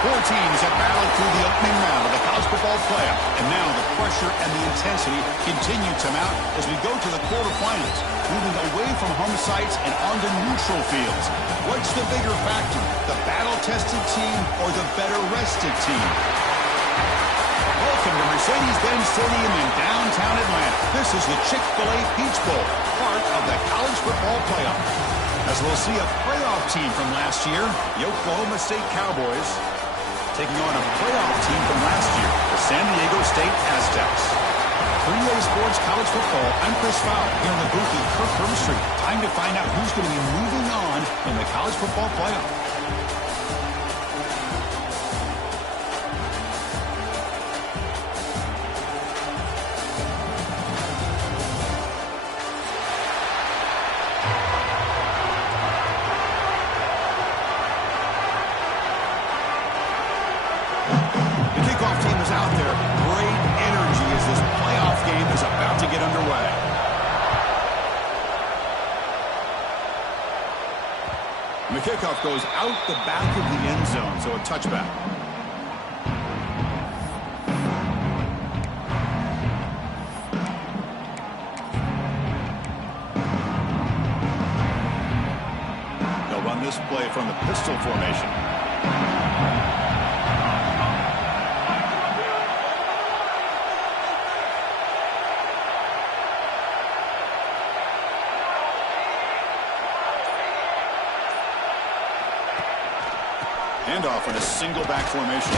Four teams have battled through the opening round of the college football playoff, and now the pressure and the intensity continue to mount as we go to the quarterfinals, moving away from home sites and onto neutral fields. What's the bigger factor, the battle-tested team or the better-rested team? Welcome to Mercedes-Benz Stadium in downtown Atlanta. This is the Chick-fil-A Peach Bowl, part of the college football playoff. As we'll see a playoff team from last year, the Oklahoma State Cowboys, taking on a playoff team from last year, the San Diego State Aztecs. For EA Sports College Football, I'm Chris Fowler here in the booth at Kirk Street. Time to find out who's going to be moving on in the college football playoff. The kickoff goes out the back of the end zone, so a touchback. They'll run this play from the pistol formation. Handoff in a single back formation.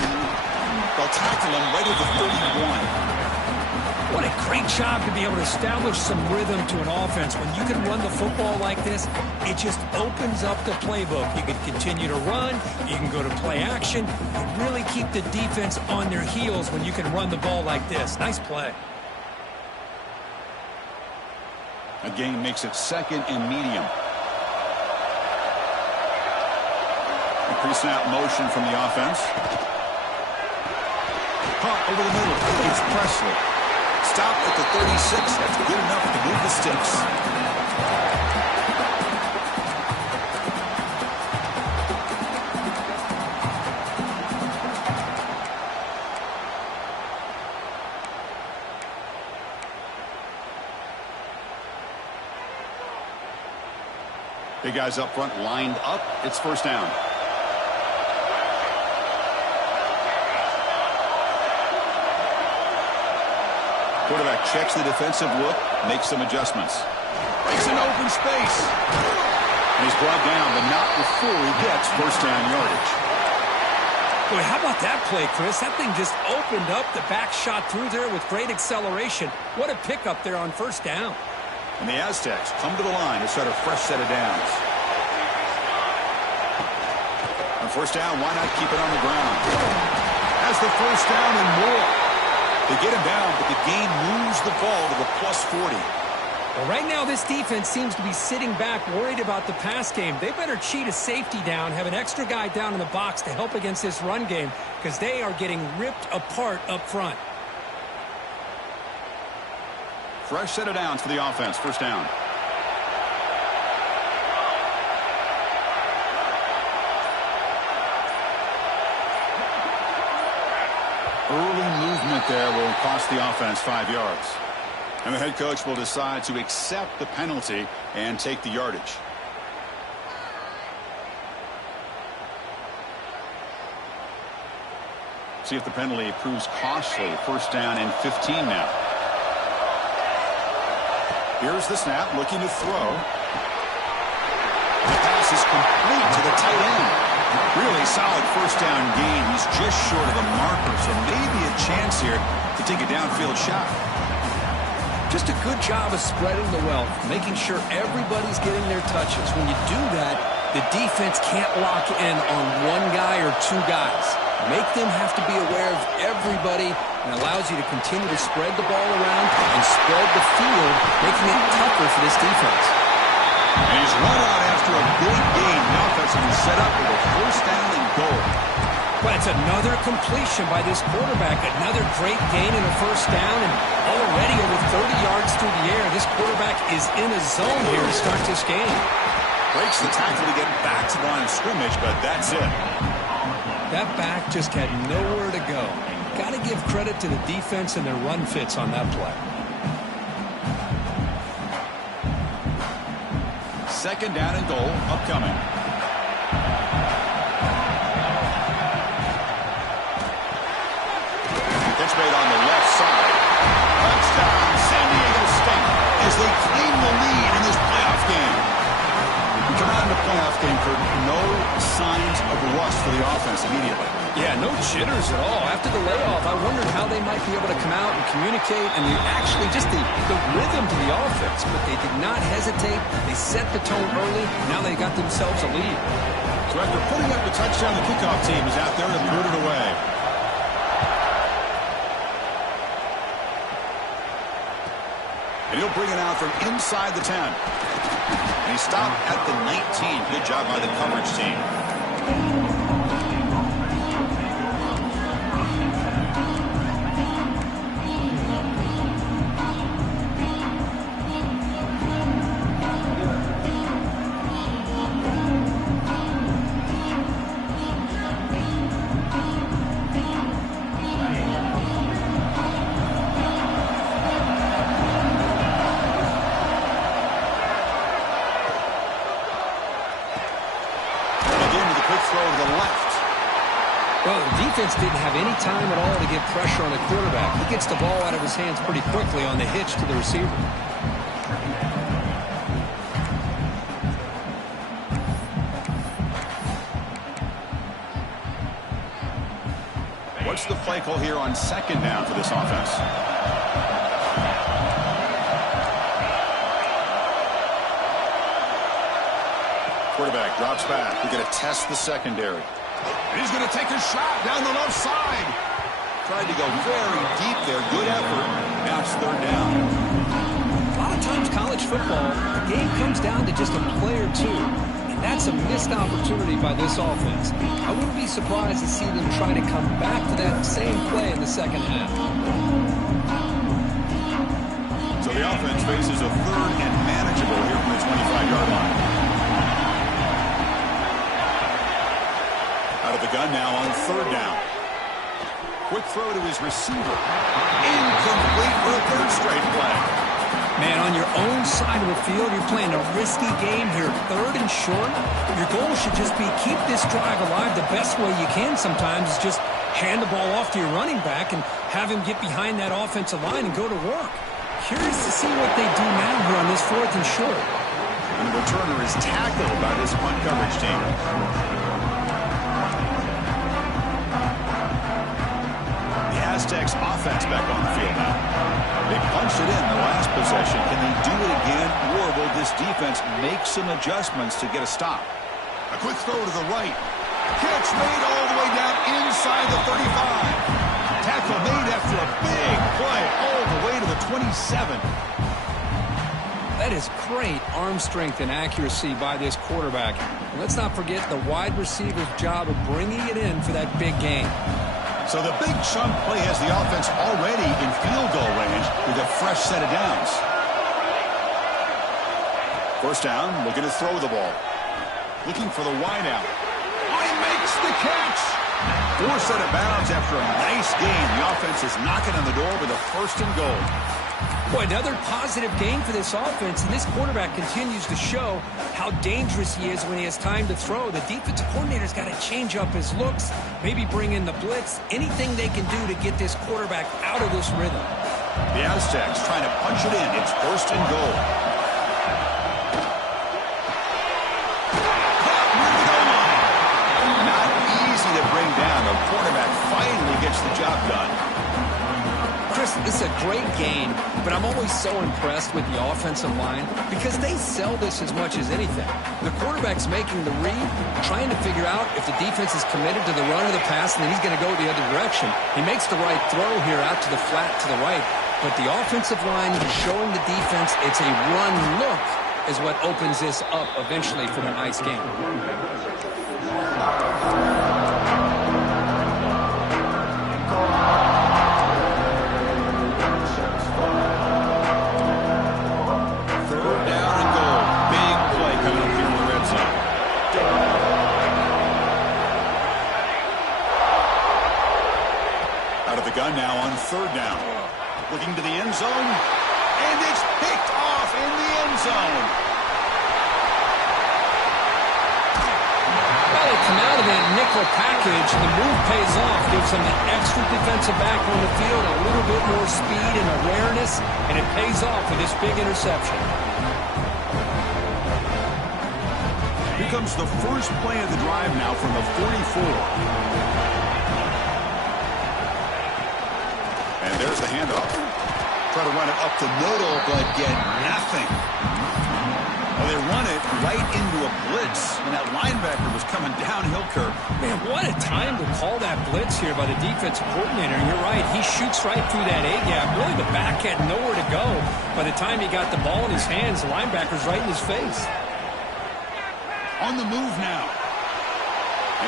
They'll tackle him right at the 31. What a great job to be able to establish some rhythm to an offense. When you can run the football like this, it just opens up the playbook. You can continue to run. You can go to play action. You really keep the defense on their heels when you can run the ball like this. Nice play. A gain makes it second and medium. Pre-snap motion from the offense. Caught over the middle. It's Presley. Stop at the 36. That's good enough to move the sticks. Big guys up front lined up. It's first down. Quarterback checks the defensive look, makes some adjustments. Breaks an open space. And he's brought down, but not before he gets first down yardage. Boy, how about that play, Chris? That thing just opened up. The back shot through there with great acceleration. What a pickup there on first down. And the Aztecs come to the line to start a fresh set of downs. On first down, why not keep it on the ground? Has the first down and more. They get him down, but the gain moves the ball to the plus 40. Well, right now, this defense seems to be sitting back, worried about the pass game. They better cheat a safety down, have an extra guy down in the box to help against this run game, because they are getting ripped apart up front. Fresh set of downs for the offense. First down. Early movement there will cost the offense 5 yards. And the head coach will decide to accept the penalty and take the yardage. See if the penalty proves costly. First down and 15 now. Here's the snap, looking to throw. The pass is complete to the tight end. Really solid first down gain. He's just short of the marker, so maybe a chance here to take a downfield shot. Just a good job of spreading the wealth, making sure everybody's getting their touches. When you do that, the defense can't lock in on one guy or two guys. Make them have to be aware of everybody, and allows you to continue to spread the ball around and spread the field, making it tougher for this defense. And he's run out after a big gain. Now that's been set up with a first down and goal. But it's another completion by this quarterback. Another great gain in a first down, and already over 30 yards through the air. This quarterback is in a zone here to start this game. Breaks the tackle to get back to the line of scrimmage, but that's it. That back just had nowhere to go. Got to give credit to the defense and their run fits on that play. Second down and goal upcoming. It's made on the left side. Touchdown, San Diego State, as they claim the lead in this playoff game. We come out in the playoff game for no signs of rust for the offense immediately. Yeah, no jitters at all. After the layoff, I wondered how they might be able to come out and communicate and actually just the rhythm to the offense. But they did not hesitate. They set the tone early. Now they got themselves a lead. So after putting up the touchdown, the kickoff team is out there to boot it away. And he'll bring it out from inside the 10. And he stopped at the 19. Good job by the coverage team. Didn't have any time at all to get pressure on the quarterback. He gets the ball out of his hands pretty quickly on the hitch to the receiver. What's the play call here on second down for this offense? Quarterback drops back. We're going to test the secondary. And he's going to take a shot down the left side. Tried to go very deep there. Good effort. Now it's third down. A lot of times college football, the game comes down to just a play or two. And that's a missed opportunity by this offense. I wouldn't be surprised to see them try to come back to that same play in the second half. So the offense faces a third and manageable here from the 25-yard line. Out of the gun now on third down. Quick throw to his receiver. Incomplete for a third straight play. Man, on your own side of the field, you're playing a risky game here. Third and short. Your goal should just be keep this drive alive the best way you can sometimes is just hand the ball off to your running back and have him get behind that offensive line and go to work. Curious to see what they do now here on this fourth and short. And the returner is tackled by this punt coverage team. Aztecs offense back on the field now. They punched it in the last possession. Can they do it again, or will this defense make some adjustments to get a stop? A quick throw to the right. Catch made all the way down inside the 35. Tackle made after a big play all the way to the 27. That is great arm strength and accuracy by this quarterback. And let's not forget the wide receiver's job of bringing it in for that big game. So the big chunk play has the offense already in field goal range with a fresh set of downs. First down, looking to throw the ball. Looking for the wideout. Oh, he makes the catch! Forced out of bounds after a nice game. The offense is knocking on the door with a first and goal. Boy, another positive game for this offense, and this quarterback continues to show how dangerous he is when he has time to throw. The defensive coordinator's got to change up his looks, maybe bring in the blitz, anything they can do to get this quarterback out of this rhythm. The Aztecs trying to punch it in. It's first and goal. Caught near the goal line. Not easy to bring down. The quarterback finally gets the job done. Chris, this is a great game, but I'm always so impressed with the offensive line because they sell this as much as anything. The quarterback's making the read, trying to figure out if the defense is committed to the run or the pass, and then he's going to go the other direction. He makes the right throw here out to the flat to the right, but the offensive line is showing the defense it's a run look is what opens this up eventually for a nice game. zone, and it's picked off in the end zone. Well, they come out of that nickel package, and the move pays off. Gives them an extra defensive back on the field, a little bit more speed and awareness, and it pays off with this big interception. Here comes the first play of the drive now from the 44. And there's the handoff. Try to run it up the middle, but get nothing. Well, they run it right into a blitz, and that linebacker was coming downhill, Kirk. Man, what a time to call that blitz here by the defensive coordinator. You're right. He shoots right through that A-gap. Really, the back had nowhere to go. By the time he got the ball in his hands, the linebacker's right in his face. On the move now.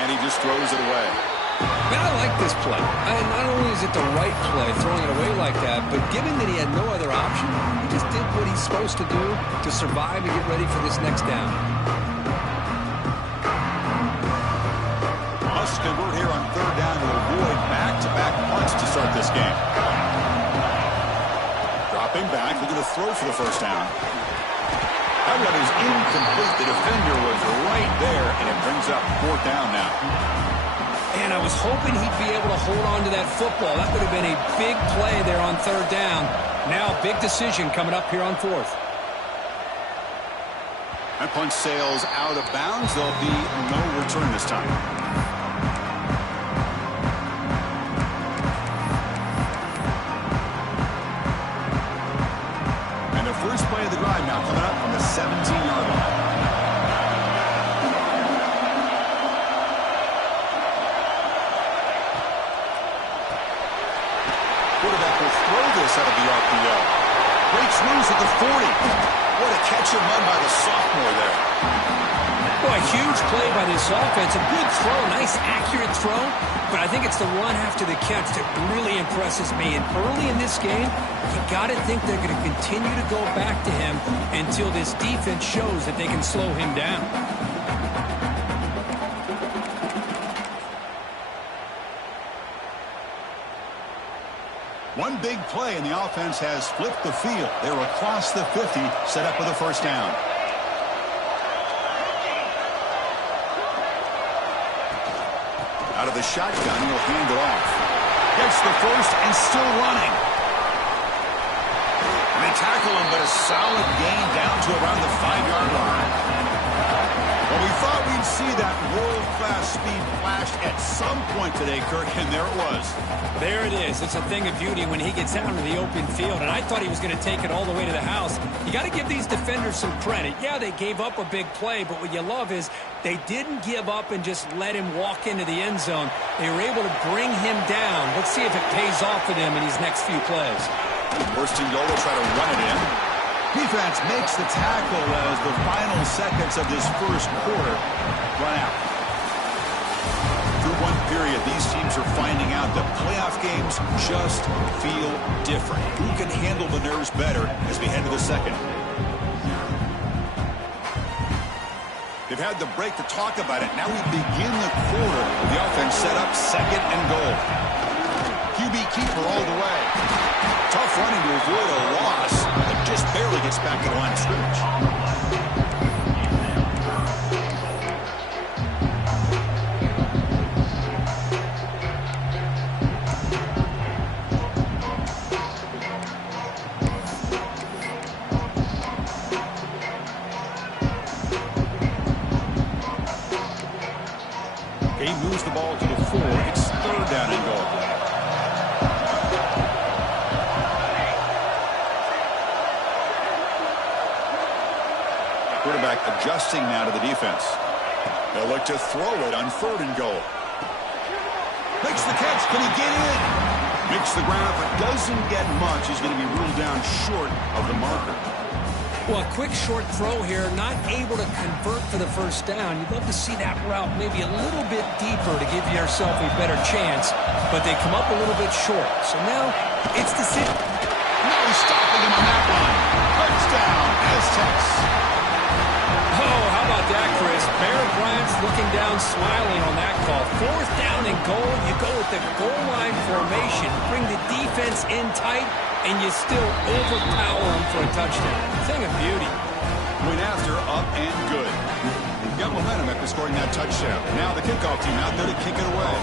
And he just throws it away. Man, I like this play. Not only is it the right play, throwing it away like that, but given that he had no other option, he just did what he's supposed to do to survive and get ready for this next down. Must convert here on third down to avoid back-to-back punts to start this game. Dropping back, looking to throw for the first down. That one is incomplete. The defender was right there, and it brings up fourth down now. And I was hoping he'd be able to hold on to that football. That would have been a big play there on third down. Now, big decision coming up here on fourth. That punch sails out of bounds. There'll be no return this time. And the first play of the drive now coming up from the 17-yard line. Quarterback will throw this out of the RPO. Breaks loose at the 40. What a catch and run by the sophomore there. Boy, a huge play by this offense. A good throw, nice accurate throw. But I think it's the run after the catch that really impresses me. And early in this game, you got to think they're going to continue to go back to him until this defense shows that they can slow him down. One big play, and the offense has flipped the field. They're across the 50, set up with a first down. Out of the shotgun, he'll hand it off. Gets the first and still running. And they tackle him, but a solid gain down to around the 5-yard line. Well, we thought we'd see that world-class speed flash at some point today, Kirk, and there it was. There it is. It's a thing of beauty when he gets out into the open field, and I thought he was going to take it all the way to the house. You got to give these defenders some credit. Yeah, they gave up a big play, but what you love is they didn't give up and just let him walk into the end zone. They were able to bring him down. Let's see if it pays off for them in these next few plays. First and goal, will try to run it in. Defense makes the tackle as the final seconds of this first quarter run out. Through one period, these teams are finding out that playoff games just feel different. Who can handle the nerves better as we head to the second? They've had the break to talk about it. Now we begin the quarter with the offense set up second and goal. QB keeper all the way. Tough running to avoid a loss, but just barely gets back to the line of scrimmage. He moves the ball to the 4. It's third down and goal. Quarterback adjusting now to the defense. They'll look to throw it on third and goal. Makes the catch. Can he get in? Makes the ground, but doesn't get much. He's going to be ruled down short of the marker. Well, a quick short throw here, not able to convert for the first down. You'd love to see that route maybe a little bit deeper to give yourself a better chance, but they come up a little bit short. So now it's the sit. No stopping him on that one. Touchdown, Aztecs. Oh, how about that, Chris? Barrett Bryant's looking down, smiling on that call. Fourth down and goal. You go with the goal line formation. Bring the defense in tight. and you still overpower them for a touchdown. Thing of beauty. Went after, up and good. Got momentum after scoring that touchdown. Now the kickoff team out there to kick it away.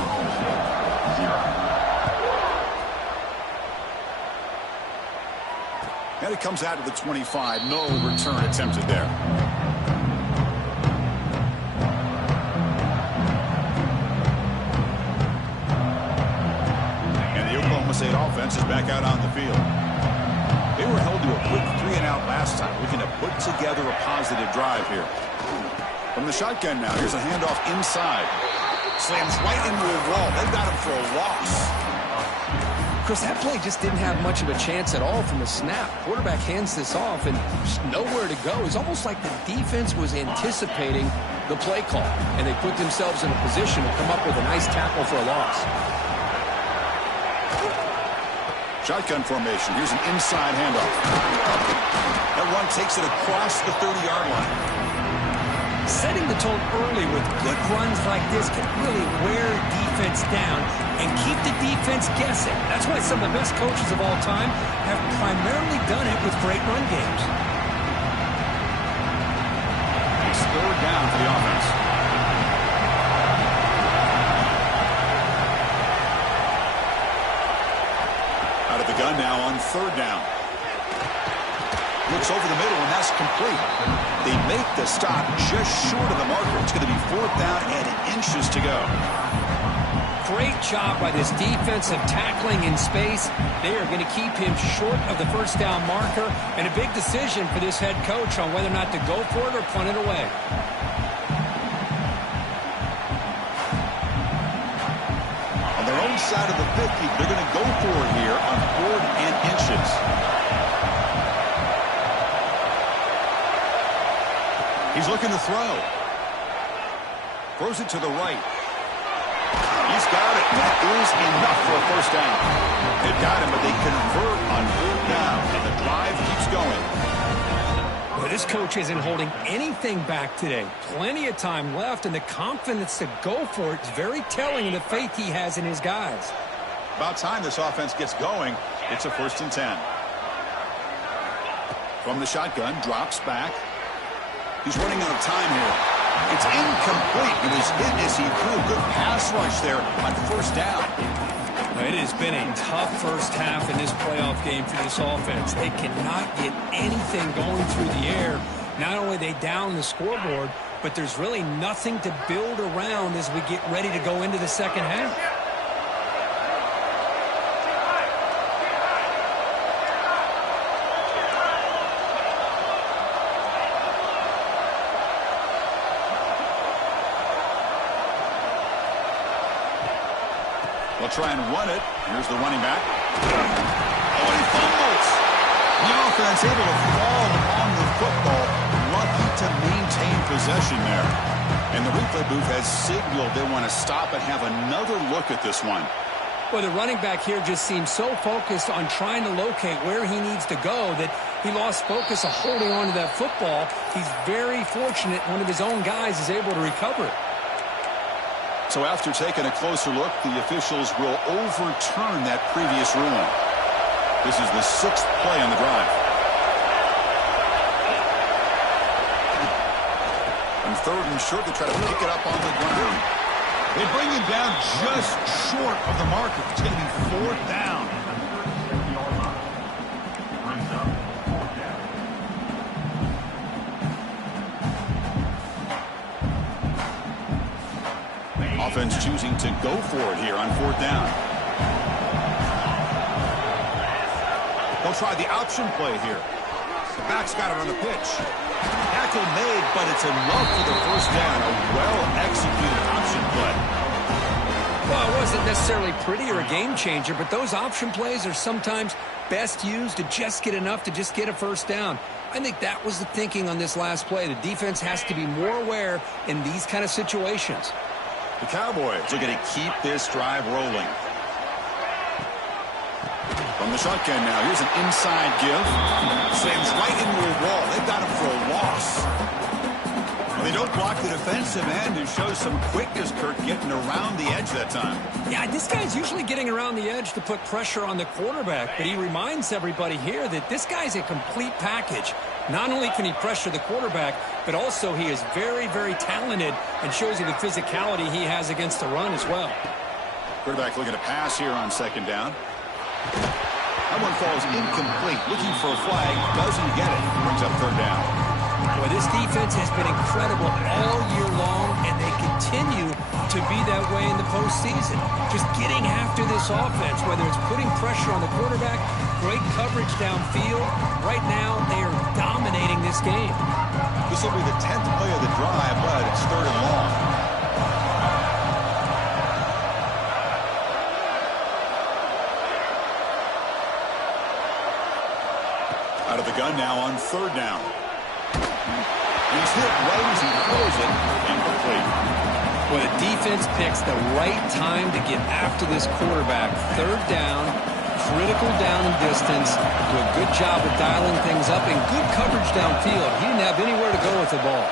And it comes out to the 25. No return attempted there. And the Oklahoma State offense is back out on the field. They were held to a quick 3-and-out last time, looking to put together a positive drive here. From the shotgun now, here's a handoff inside. Slams right into a wall. They've got him for a loss. Chris, that play just didn't have much of a chance at all from the snap. Quarterback hands this off and just nowhere to go. It's almost like the defense was anticipating the play call, and they put themselves in a position to come up with a nice tackle for a loss. Shotgun formation. Here's an inside handoff. That run takes it across the 30-yard line. Setting the tone early with good runs like this can really wear defense down and keep the defense guessing. That's why some of the best coaches of all time have primarily done it with great run games. It's third down for the offense. Out of the gun now on third down. Looks over the middle, and that's complete. They make the stop just short of the marker. It's going to be fourth down and inches to go. Great job by this defensive tackling in space. They are going to keep him short of the first down marker, and a big decision for this head coach on whether or not to go for it or punt it away. On their own side of the 50, they're going to go for it here on 4th and inches. He's looking to throw. Throws it to the right. He's got it. That is enough for a first down. They've got him, but they convert on 4th down, and the drive keeps going. Well, this coach isn't holding anything back today. Plenty of time left, and the confidence to go for it is very telling of the faith he has in his guys. About time this offense gets going. It's a 1st and 10. From the shotgun, drops back. He's running out of time here. It's incomplete, and he's hit as he threw a good pass rush there on 1st down. It has been a tough first half in this playoff game for this offense. They cannot get anything going through the air. Not only they down the scoreboard, but there's really nothing to build around as we get ready to go into the second half. They'll try and run it. Here's the running back. Oh, he fumbles. The offense able to fall on the football. Lucky to maintain possession there. And the replay booth has signaled they want to stop and have another look at this one. Well, the running back here just seems so focused on trying to locate where he needs to go that he lost focus of holding on to that football. He's very fortunate one of his own guys is able to recover it. So after taking a closer look, the officials will overturn that previous ruling. This is the 6th play on the drive. And 3rd and short, they try to pick it up on the ground. They bring him down just short of the marker. It's going to be 4th down. Offense choosing to go for it here on 4th down. They'll try the option play here. The back's got it on the pitch. Tackle made, but it's enough for the first down. A well-executed option play. Well, it wasn't necessarily pretty or a game changer, but those option plays are sometimes best used to just get enough to just get a first down. I think that was the thinking on this last play. The defense has to be more aware in these kind of situations. The Cowboys are going to keep this drive rolling. From the shotgun now, here's an inside give. Slams right into a wall. They've got him for a loss. Well, they don't outblocked the defensive end and shows some quickness, Kirk, getting around the edge that time. Yeah, this guy's usually getting around the edge to put pressure on the quarterback, but he reminds everybody here that this guy's a complete package. Not only can he pressure the quarterback, but also he is very, very talented and shows you the physicality he has against the run as well. Quarterback looking to pass here on second down. That one falls incomplete. Looking for a flag. Doesn't get it. Brings up third down. Boy, this defense has been incredible all year long, and they continue to be that way in the postseason. Just getting after this offense, whether it's putting pressure on the quarterback, great coverage downfield. Right now, they are dominating this game. This will be the 10th play of the drive, but it's third and long. Out of the gun now on third down. He's hit right as he throws it. Incomplete. Well, the defense picks the right time to get after this quarterback. Third down, critical down and distance. Do a good job of dialing things up and good coverage downfield. He didn't have anywhere to go with the ball.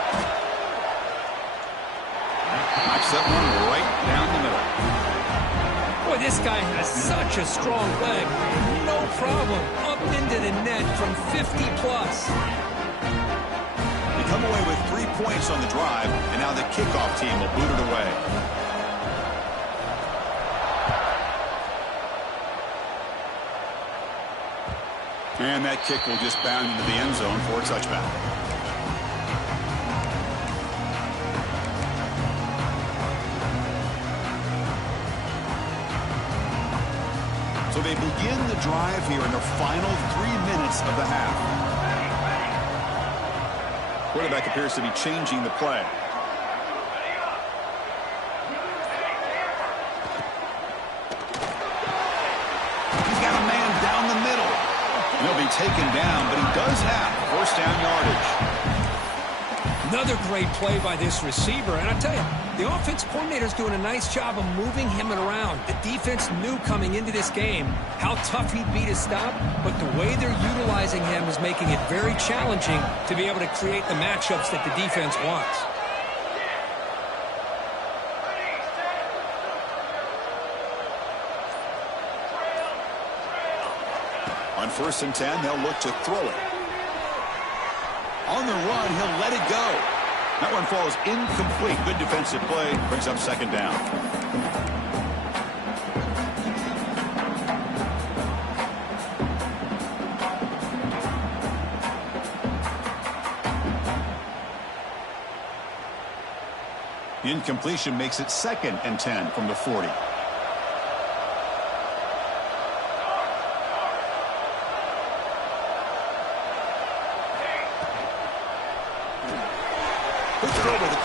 Knocks that one right down the middle. Boy, this guy has such a strong leg. No problem. Up into the net from 50-plus. They come away with 3 points on the drive, and now the kickoff team will boot it away. And that kick will just bound into the end zone for a touchback. So they begin the drive here in the final 3 minutes of the half. Quarterback appears to be changing the play. He's got a man down the middle. And he'll be taken down, but he does have first down yardage. Another great play by this receiver. And I tell you, the offense coordinator's doing a nice job of moving him around. The defense knew coming into this game how tough he'd be to stop, but the way they're utilizing him is making it very challenging to be able to create the matchups that the defense wants. On 1st and 10, they'll look to throw it. On the run, he'll let it go. That one falls incomplete. Good defensive play. Brings up second down. The incompletion makes it 2nd and 10 from the 40.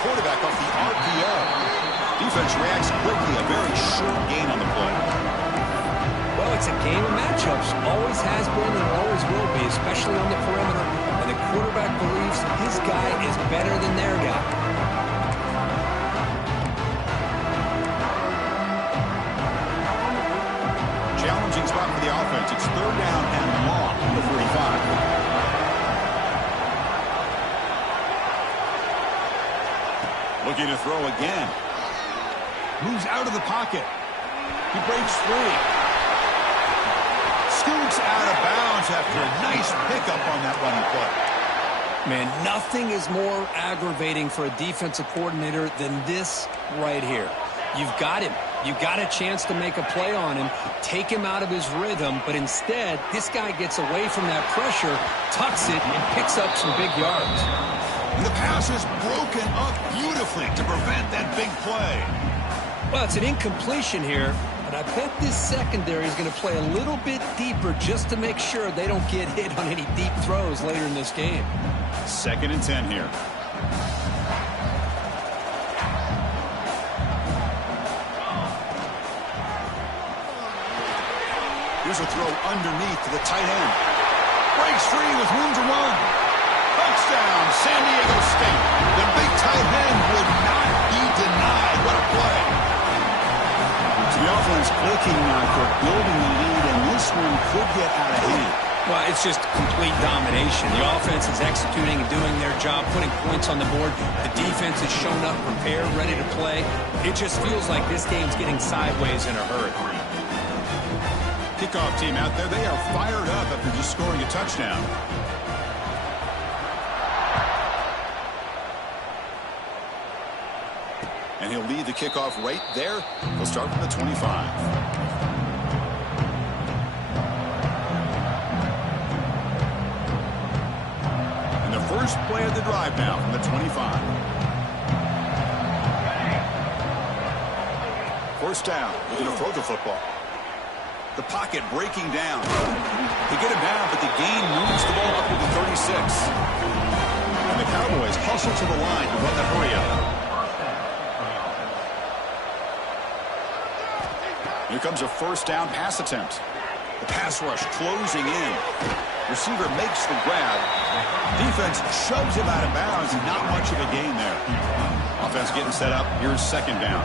Quarterback off the RPO. Defense reacts quickly. A very short gain on the play. Well, it's a game of matchups. Always has been and always will be, especially on the perimeter. And the quarterback believes his guy is better than their guy. Challenging spot for the offense. It's third down and long from the 45. Looking to throw again. Moves out of the pocket. He breaks free. Scoots out of bounds after a nice pickup on that running play. Man, nothing is more aggravating for a defensive coordinator than this right here. You've got him. You've got a chance to make a play on him, take him out of his rhythm, but instead, this guy gets away from that pressure, tucks it, and picks up some big yards. And the pass is broken up beautifully to prevent that big play. Well, it's an incompletion here, but I bet this secondary is going to play a little bit deeper just to make sure they don't get hit on any deep throws later in this game. 2nd and 10 here. Here's a throw underneath to the tight end. Breaks free with room to run. Touchdown, San Diego State. The big tight end would not be denied. What a play. So the offense clicking now, Kirk, building the lead, and this one could get out of hand. Well, it's just complete domination. The offense is executing and doing their job, putting points on the board. The defense has shown up, prepared, ready to play. It just feels like this game's getting sideways in a hurry. Kickoff team out there, they are fired up after just scoring a touchdown. And he'll lead the kickoff right there. He'll start from the 25. First play of the drive now from the 25. First down. They're going to throw the football. The pocket breaking down. They get him down, but the gain moves the ball up to the 36. And the Cowboys hustle to the line to run the hurry up. Here comes a first down pass attempt. The pass rush closing in. Receiver makes the grab. Defense shoves him out of bounds. Not much of a gain there. Offense getting set up. Here's second down.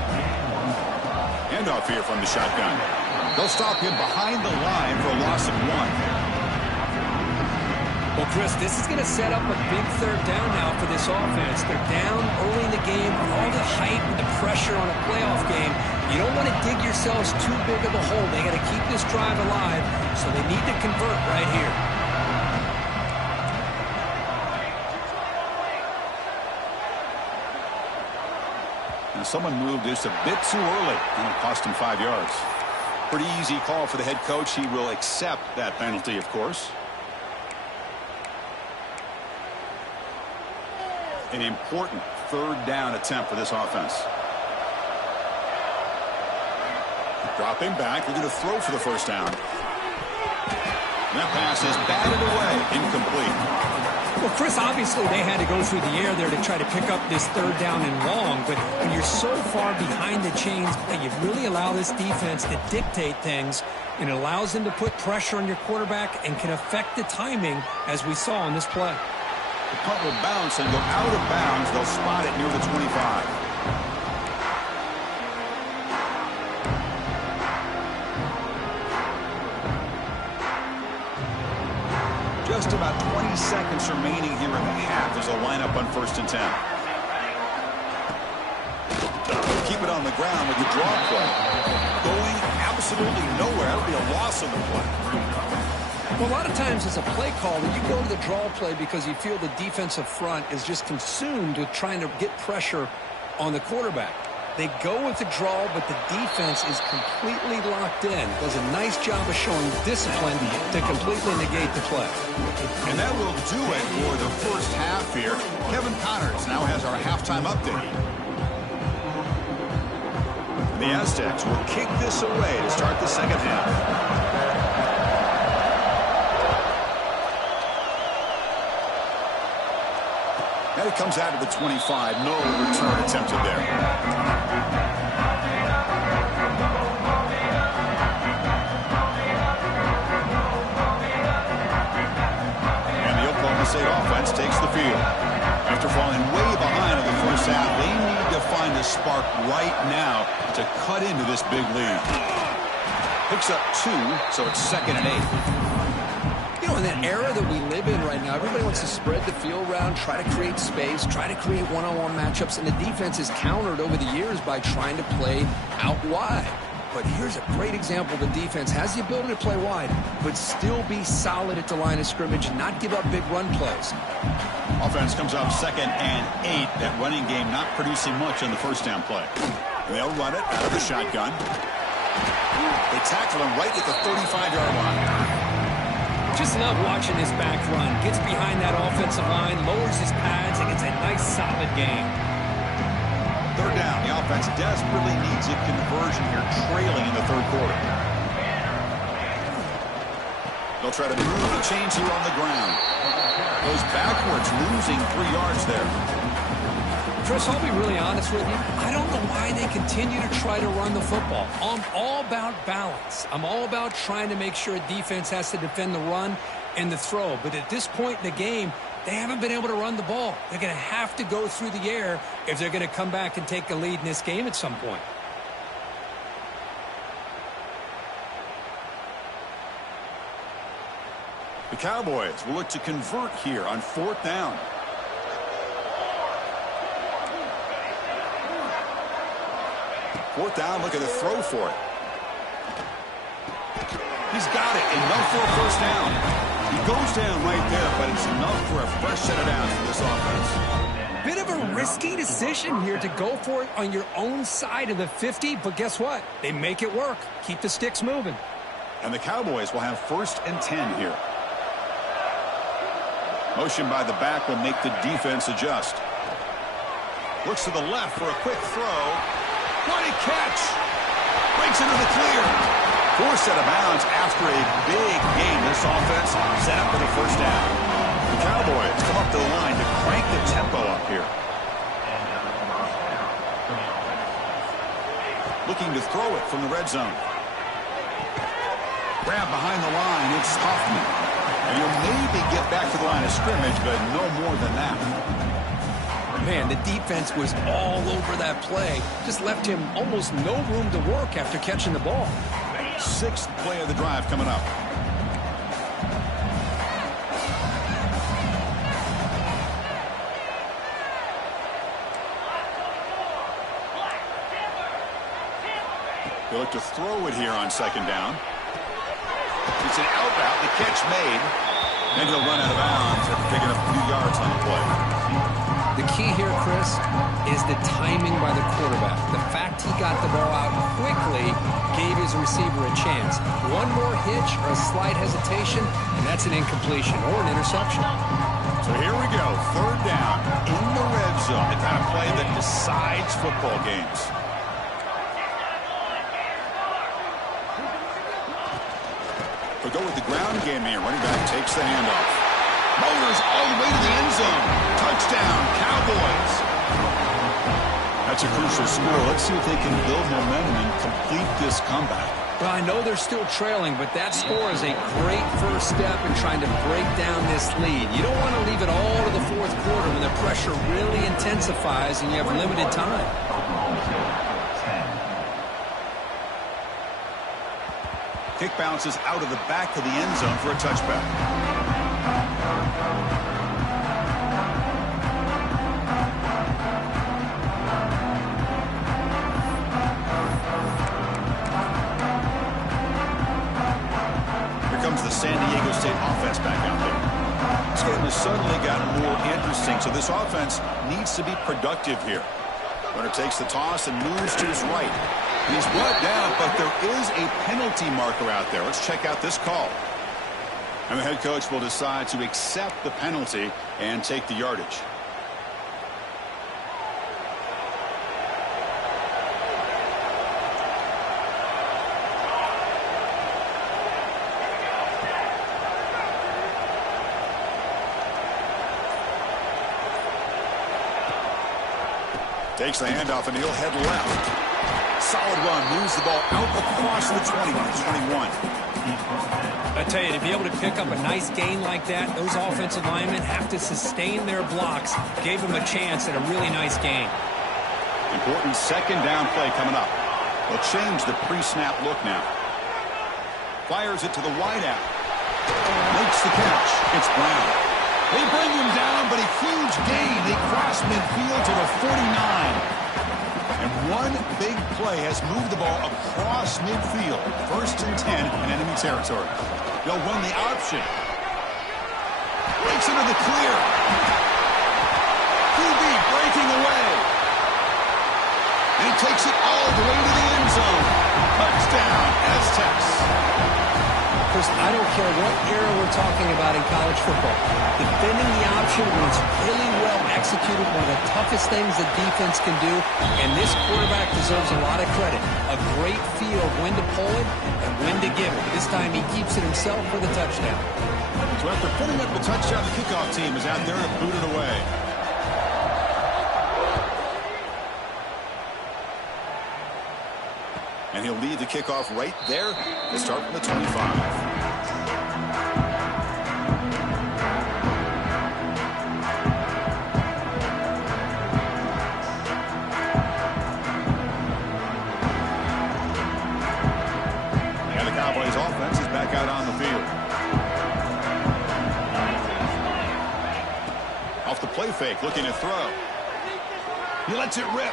Handoff here from the shotgun. They'll stop him behind the line for a loss of 1. Well, Chris, this is going to set up a big third down now for this offense. They're down early in the game. All the hype and the pressure on a playoff game. You don't want to dig yourselves too big of a hole. They got to keep this drive alive, so they need to convert right here. And someone moved just a bit too early, and it cost him 5 yards. Pretty easy call for the head coach. He will accept that penalty, of course. An important third down attempt for this offense. Dropping back. They're going to throw for the first down. And that pass is batted away. Incomplete. Well, Chris, obviously they had to go through the air there to try to pick up this third down and long, but when you're so far behind the chains, you really allow this defense to dictate things, and it allows them to put pressure on your quarterback and can affect the timing, as we saw on this play. The punt will bounce and go out of bounds. They'll spot it near the 25. Just about 20 seconds remaining here in the half as they'll line up on 1st and 10. Keep it on the ground with the draw play. Going absolutely nowhere. That'll be a loss on the play. Well, a lot of times as a play caller, you go to the draw play because you feel the defensive front is just consumed with trying to get pressure on the quarterback. They go with the draw, but the defense is completely locked in. Does a nice job of showing discipline to completely negate the play. And that will do it for the first half here. Kevin Connors now has our halftime update. The Aztecs will kick this away to start the second half. And it comes out of the 25. No return attempted there. And the Oklahoma State offense takes the field. After falling way behind in the first half, they need to find a spark right now to cut into this big lead. Picks up 2, so it's 2nd and 8. You know, in that era that we live in right now, everybody wants to spread the field around, try to create space, try to create one-on-one matchups, and the defense is countered over the years by trying to play out wide. But here's a great example. The defense has the ability to play wide, but still be solid at the line of scrimmage and not give up big run plays. Offense comes up 2nd and 8. That running game not producing much on the first down play. They'll run it out of the shotgun. They tackle him right at the 35-yard line. Just love watching this back run. Gets behind that offensive line, lowers his pads, and gets a nice solid gain. Third down. The offense desperately needs a conversion here, trailing in the third quarter. They'll try to move the chains here on the ground. Goes backwards, losing 3 yards there. Chris, I'll be really honest with you. I don't know why they continue to try to run the football. I'm all about balance. I'm all about trying to make sure a defense has to defend the run and the throw. But at this point in the game, they haven't been able to run the ball. They're going to have to go through the air if they're going to come back and take a lead in this game at some point. The Cowboys will look to convert here on 4th down. Fourth down, look at the throw for it. He's got it, enough for a first down. He goes down right there, but it's enough for a fresh set of downs for this offense. Bit of a risky decision here to go for it on your own side of the 50, but guess what? They make it work. Keep the sticks moving. And the Cowboys will have 1st and 10 here. Motion by the back will make the defense adjust. Looks to the left for a quick throw. What a catch! Breaks into the clear. 4 set of bounds after a big game. This offense set up for the first down. The Cowboys come up to the line to crank the tempo up here. Looking to throw it from the red zone. Grab behind the line. It's Hoffman. And he'll maybe get back to the line of scrimmage, but no more than that. Man, the defense was all over that play. Just left him almost no room to work after catching the ball. 6th play of the drive coming up. They look to throw it here on 2nd down. It's an out route. The catch made. And he'll run out of bounds after picking up a few yards on the play. The key here, Chris, is the timing by the quarterback. The fact he got the ball out quickly gave his receiver a chance. One more hitch or a slight hesitation, and that's an incompletion or an interception. So here we go. 3rd down in the red zone. The kind of play that decides football games. They'll go with the ground game here. Running back takes the handoff. Motors all the way to the end zone. Touchdown, Cowboys. That's a crucial score. Let's see if they can build momentum and complete this comeback. Well, I know they're still trailing, but that score is a great first step in trying to break down this lead. You don't want to leave it all to the 4th quarter when the pressure really intensifies and you have limited time. Kick bounces out of the back of the end zone for a touchback. Here comes the San Diego State offense back out there. This game has suddenly gotten more interesting, so this offense needs to be productive here. Runner takes the toss and moves to his right. He's brought down, but there is a penalty marker out there. Let's check out this call. And the head coach will decide to accept the penalty and take the yardage. Takes the handoff and he'll head left. Solid run, moves the ball out across the 20 to 21. I tell you, to be able to pick up a nice gain like that, those offensive linemen have to sustain their blocks. Gave them a chance at a really nice gain. Important 2nd down play coming up. They'll change the pre-snap look now. Fires it to the wideout. Makes the catch. It's Brown. They bring him down, but a huge gain. They cross midfield to the 49. And one big play has moved the ball across midfield. 1st and 10 in enemy territory. They'll run the option. Breaks into the clear. QB breaking away. And he takes it all the way to the end zone. Touchdown, Aztecs. Chris, I don't care what era we're talking about in college football. Defending the option when it's really well executed, one of the toughest things that defense can do, and this quarterback deserves a lot of credit. A great feel of when to pull it and when to give it. This time he keeps it himself for the touchdown. So after putting up the touchdown, the kickoff team is out there to boot it away. And he'll lead the kickoff right there to start from the 25. And the Cowboys offense is back out on the field. off the play fake, looking to throw. He lets it rip.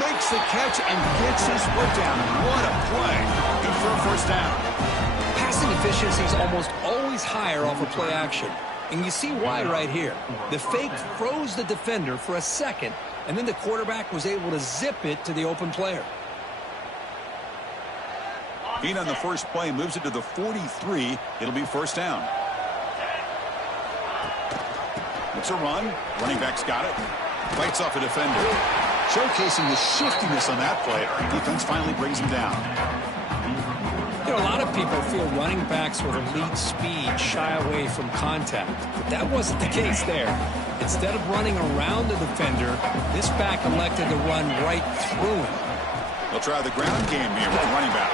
Makes the catch and gets his foot down. What a play. Good for a first down. Passing efficiency is almost always higher off of play action. And you see why right here. The fake froze the defender for a second, and then the quarterback was able to zip it to the open player. Being on the first play moves it to the 43. It'll be first down. It's a run. Running back's got it. Fights off a defender. Showcasing the shiftiness on that play. Defense finally brings him down. You know, a lot of people feel running backs with elite speed shy away from contact. But that wasn't the case there. Instead of running around the defender, this back elected to run right through him. They'll try the ground game here with the running back.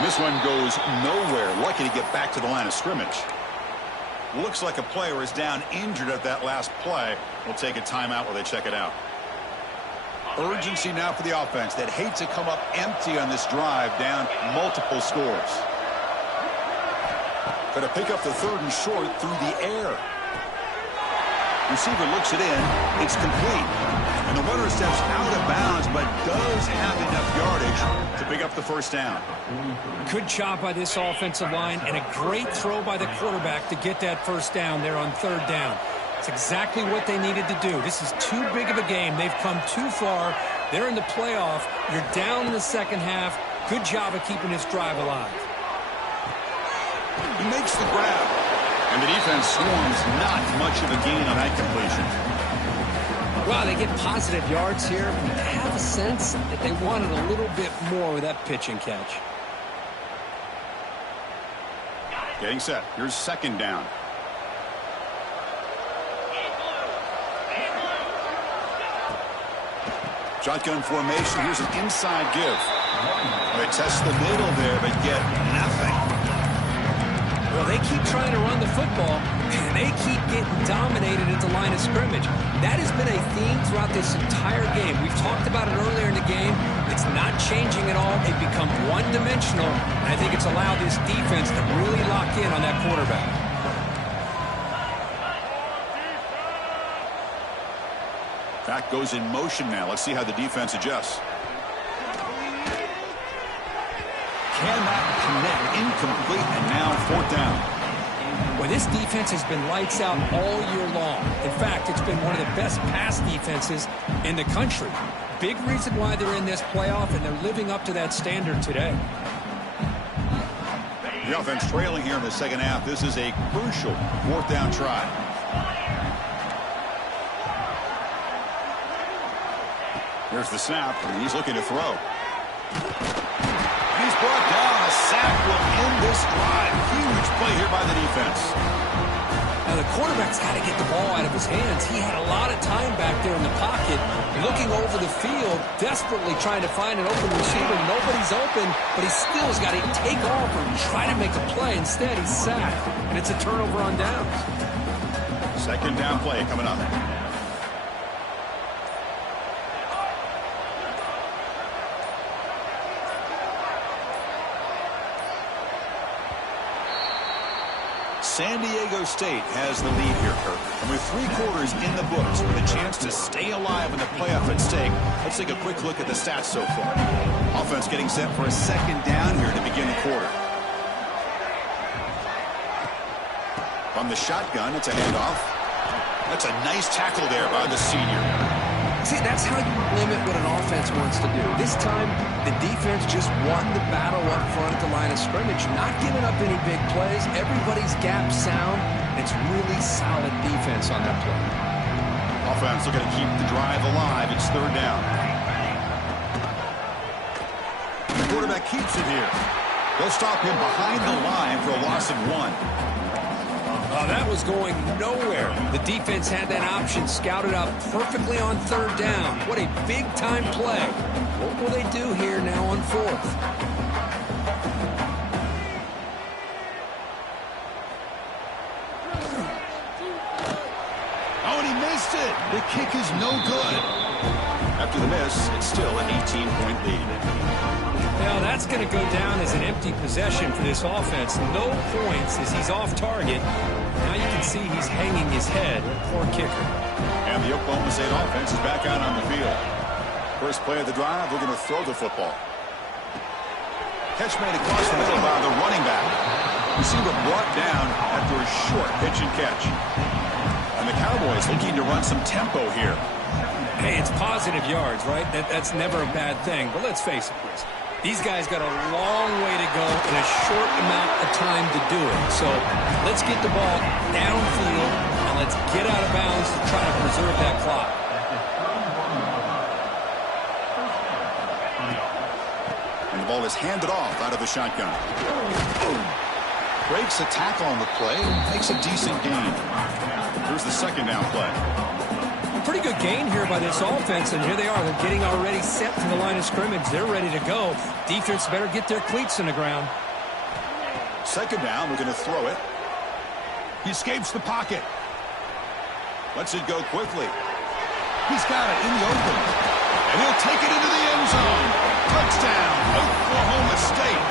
And this one goes nowhere. Lucky to get back to the line of scrimmage. Looks like a player is down injured at that last play. We'll take a timeout while they check it out. Urgency now for the offense that hates to come up empty on this drive, down multiple scores. Got to pick up the third and short through the air. Receiver looks it in. It's complete. And the runner steps out of bounds, but does have enough yardage to pick up the first down. Good job by this offensive line, and a great throw by the quarterback to get that first down there on third down. It's exactly what they needed to do. This is too big of a game. They've come too far. They're in the playoff. You're down in the second half. Good job of keeping this drive alive. He makes the grab. And the defense swarms. Not much of a gain on that completion. Well, they get positive yards here. But I have a sense that they wanted a little bit more with that pitch and catch. Getting set. Here's second down. Shotgun formation. Here's an inside give. They test the middle there, but get nothing. Well, they keep trying to run the football, and they keep getting dominated at the line of scrimmage. That has been a theme throughout this entire game. We've talked about it earlier in the game. It's not changing at all. They've become one-dimensional, and I think it's allowed this defense to really lock in on that quarterback. Back goes in motion now. Let's see how the defense adjusts. Cannot connect. Incomplete, and now fourth down. Well, this defense has been lights out all year long. In fact, it's been one of the best pass defenses in the country. Big reason why they're in this playoff, and they're living up to that standard today. The offense trailing here in the second half. This is a crucial fourth down try. Here's the snap, and he's looking to throw. He's brought down. A sack will end this drive. Huge play here by the defense. Now, the quarterback's got to get the ball out of his hands. He had a lot of time back there in the pocket, looking over the field, desperately trying to find an open receiver. Nobody's open, but he still has got to take off or try to make a play. Instead, he's sacked, and it's a turnover on downs. Second down play coming up. San Diego State has the lead here, Kirk. And with 3 quarters in the books with a chance to stay alive in the playoff at stake, let's take a quick look at the stats so far. Offense getting set for a second down here to begin the quarter. From the shotgun, it's a handoff. That's a nice tackle there by the senior. See, that's how you limit what an offense wants to do. This time, the defense just won the battle up front at the line of scrimmage, not giving up any big plays. Everybody's gap sound. It's really solid defense on that play. Offense looking to keep the drive alive. It's third down. The quarterback keeps it here. They'll stop him behind the line for a loss of 1. Oh, that was going nowhere. The defense had that option scouted out perfectly on third down. What a big-time play. What will they do here now on fourth? Oh, and he missed it. The kick is no good. After the miss, it's still an 18-point lead. Now that's going to go down as an empty possession for this offense. No points as he's off target. Now you can see he's hanging his head. Poor kicker. And the Oklahoma State offense is back out on the field. First play of the drive, we're going to throw the football. Catch made across the middle by the running back. Receiver brought down after a short pitch and catch. And the Cowboys looking to run some tempo here. Hey, it's positive yards, right? That's never a bad thing. But let's face it, Chris. These guys got a long way to go in a short amount of time to do it. So let's get the ball downfield and let's get out of bounds to try to preserve that clock. And the ball is handed off out of the shotgun. Breaks a tackle on the play, makes a decent gain. Here's the second down play. Pretty good gain here by this offense, and here they are. They're getting already set to the line of scrimmage. They're ready to go. Defense better get their cleats in the ground. Second down, we're going to throw it. He escapes the pocket. Lets it go quickly. He's got it in the open. And he'll take it into the end zone. Touchdown, Oklahoma State.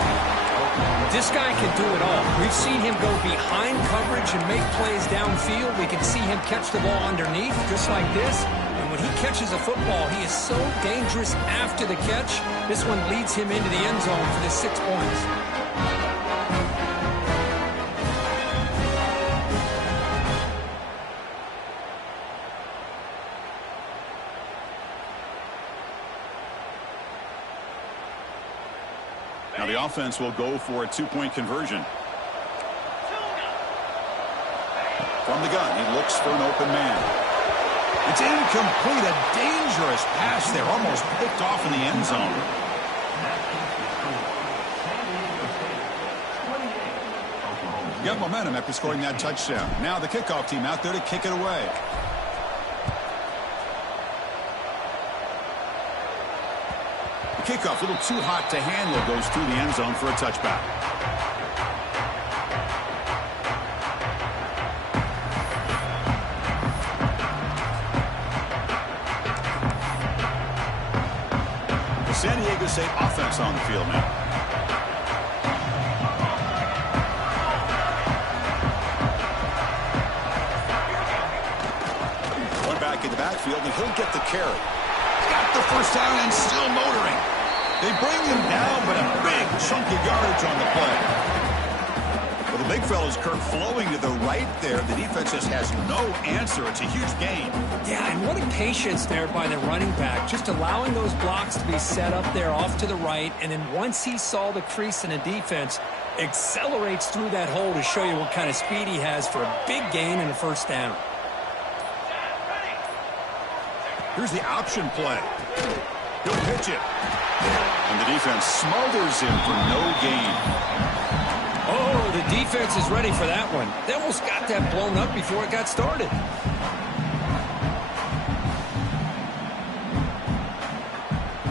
This guy can do it all. We've seen him go behind coverage and make plays downfield. We can see him catch the ball underneath, just like this. And when he catches a football, he is so dangerous after the catch. This one leads him into the end zone for the 6 points. Now the offense will go for a 2-point conversion. From the gun, he looks for an open man. It's incomplete. A dangerous pass there, almost picked off in the end zone. Got momentum after scoring that touchdown. Now the kickoff team out there to kick it away. Kickoff, a little too hot to handle, goes through the end zone for a touchback. The San Diego State offense on the field now. One back in the backfield, and he'll get the carry. Got the first down and still motoring. They bring him down, but a big chunk of yardage on the play. Well, the big fella's Kirk flowing to the right there. The defense just has no answer. It's a huge gain. Yeah, and what a patience there by the running back. Just allowing those blocks to be set up there off to the right. And then once he saw the crease in the defense, accelerates through that hole to show you what kind of speed he has for a big gain and a first down. Here's the option play. He'll pitch it. And the defense smothers him for no gain. Oh, the defense is ready for that one. They almost got that blown up before it got started.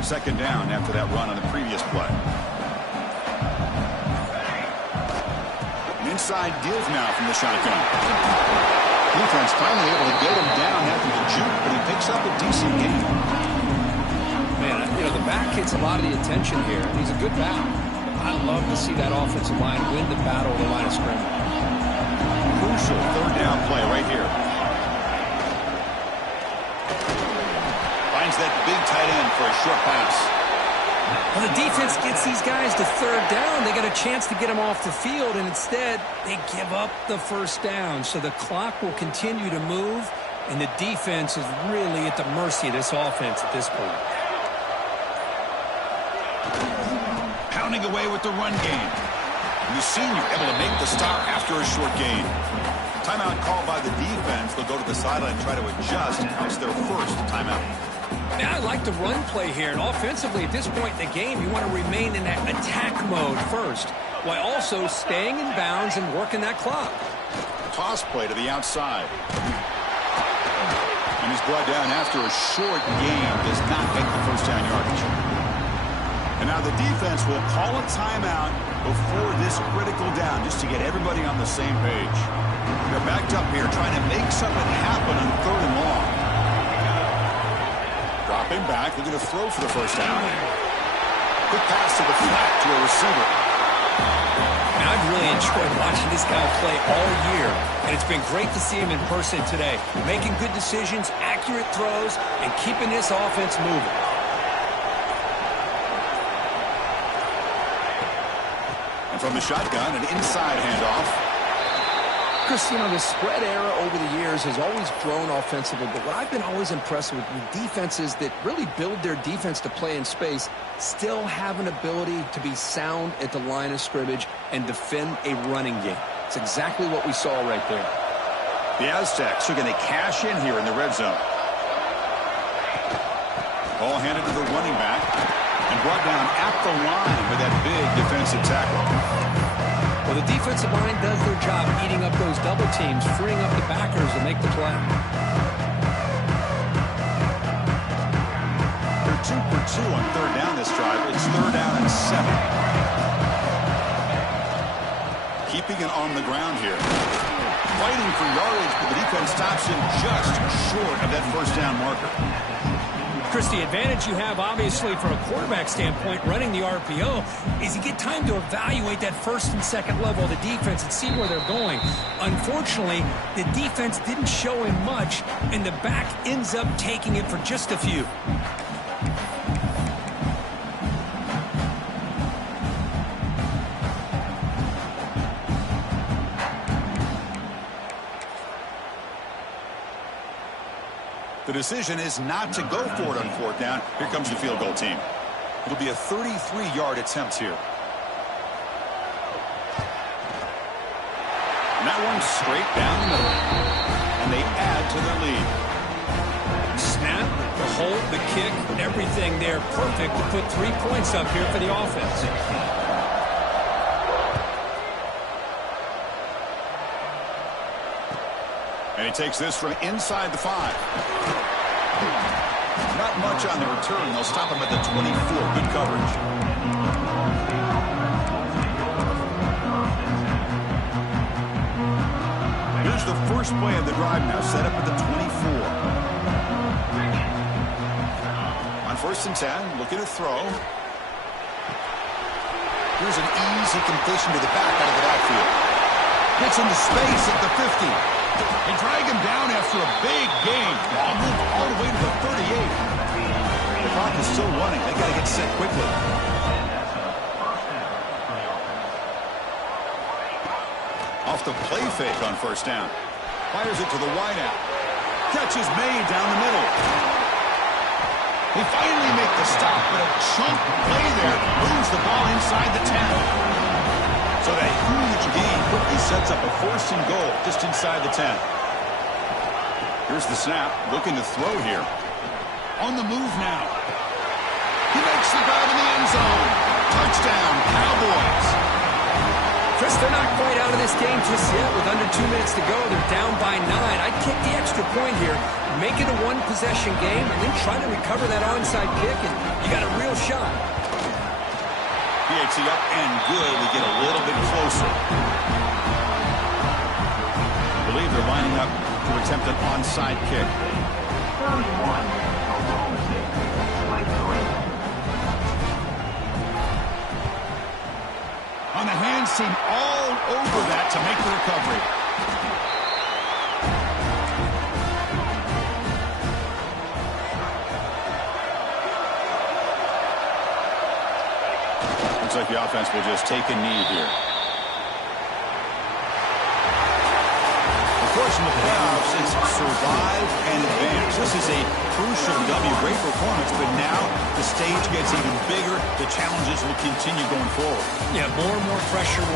Second down after that run on the previous play. An inside give now from the shotgun. Defense finally able to get him down after the juke, but he picks up a decent gain. Man, you know, the back gets a lot of the attention here. He's a good back. I love to see that offensive line win the battle of the line of scrimmage. Crucial third down play right here. Finds that big tight end for a short pass. Well, the defense gets these guys to third down. They got a chance to get them off the field, and instead they give up the first down. So the clock will continue to move, and the defense is really at the mercy of this offense at this point. Pounding away with the run game. And the senior able to make the stop after a short gain. Timeout called by the defense. They'll go to the sideline and try to adjust. It's their first timeout. Now, I like the run play here, and offensively at this point in the game, you want to remain in that attack mode first, while also staying in bounds and working that clock. Toss play to the outside. And he's brought down after a short gain. Does not make the first down yardage. And now the defense will call a timeout before this critical down, just to get everybody on the same page. They're backed up here trying to make something happen on third and long. Dropping back, looking to throw for the first down. Quick pass to the flat to a receiver. And I've really enjoyed watching this guy play all year, and it's been great to see him in person today, making good decisions, accurate throws, and keeping this offense moving. And from the shotgun, an inside handoff. Chris, the spread era over the years has always grown offensively, but what I've been always impressed with defenses that really build their defense to play in space still have an ability to be sound at the line of scrimmage and defend a running game. It's exactly what we saw right there. The Aztecs are going to cash in here in the red zone. Ball handed to the running back and brought down at the line with that big defensive tackle. Well, the defensive line does their job eating up those double teams, freeing up the backers to make the play. They're 2 for 2 on third down this drive. It's third down and 7. Keeping it on the ground here. Fighting for yardage, but the defense stops him just short of that first down marker. Chris, the advantage you have, obviously, from a quarterback standpoint, running the RPO, is you get time to evaluate that first and second level of the defense and see where they're going. Unfortunately, the defense didn't show him much, and the back ends up taking it for just a few. The decision is not to go for it on fourth down. Here comes the field goal team. It'll be a 33-yard attempt here. And that one's straight down the middle. And they add to their lead. Snap, the hold, the kick, everything there perfect to put 3 points up here for the offense. And he takes this from inside the 5. Not much on the return. They'll stop him at the 24. Good coverage. Here's the first play of the drive now, set up at the 24. On first and 10, looking to throw. Here's an easy completion to the back out of the backfield. Gets into space at the 50. They drag him down after a big gain. Ball moved all the way to the 38. The clock is still running. They got to get set quickly. Off the play fake on first down. Fires it to the wideout. Catch is made down the middle. They finally make the stop, but a chunk play there moves the ball inside the 10. So that huge gain quickly sets up a first and goal just inside the 10. Here's the snap, looking to throw here. On the move now. He makes the grab in the end zone. Touchdown, Cowboys. Chris, they're not quite out of this game just yet. With under 2 minutes to go, they're down by 9. I'd kick the extra point here, make it a one-possession game, and then try to recover that onside kick, and you got a real shot. PAT up and good. We get a little bit closer. I believe they're lining up to attempt an onside kick. On the hands team all over that to make the recovery. Looks like the offense will just take a knee here. Of course, in the playoffs, it's survive and advance. This is a crucial W. Great performance, but now the stage gets even bigger. The challenges will continue going forward. Yeah, more and more pressure will